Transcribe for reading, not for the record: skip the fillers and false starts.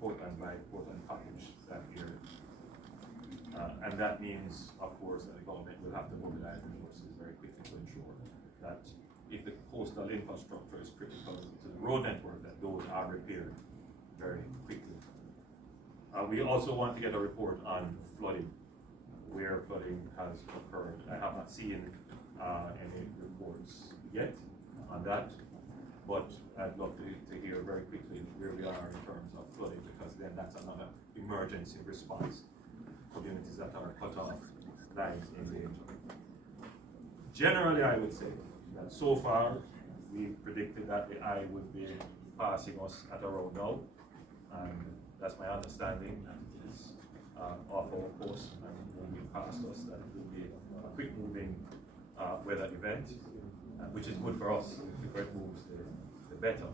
Portland by Portland Cottage that year. And that means, of course, that the government will have to mobilize resources very quickly to ensure that if the coastal infrastructure is critical to the road network, that those are repaired very quickly. We also want to get a report on flooding, where flooding has occurred. I have not seen any reports yet on that, but I'd love to hear very quickly where we are in terms of flooding, because then that's another emergency response. Communities that are cut off, lives in danger. Generally, I would say that so far we predicted that the eye would be passing us at around now, and that's my understanding. It is off our course and moving past us. That it will be a quick moving weather event, which is good for us. The quicker it moves, the better.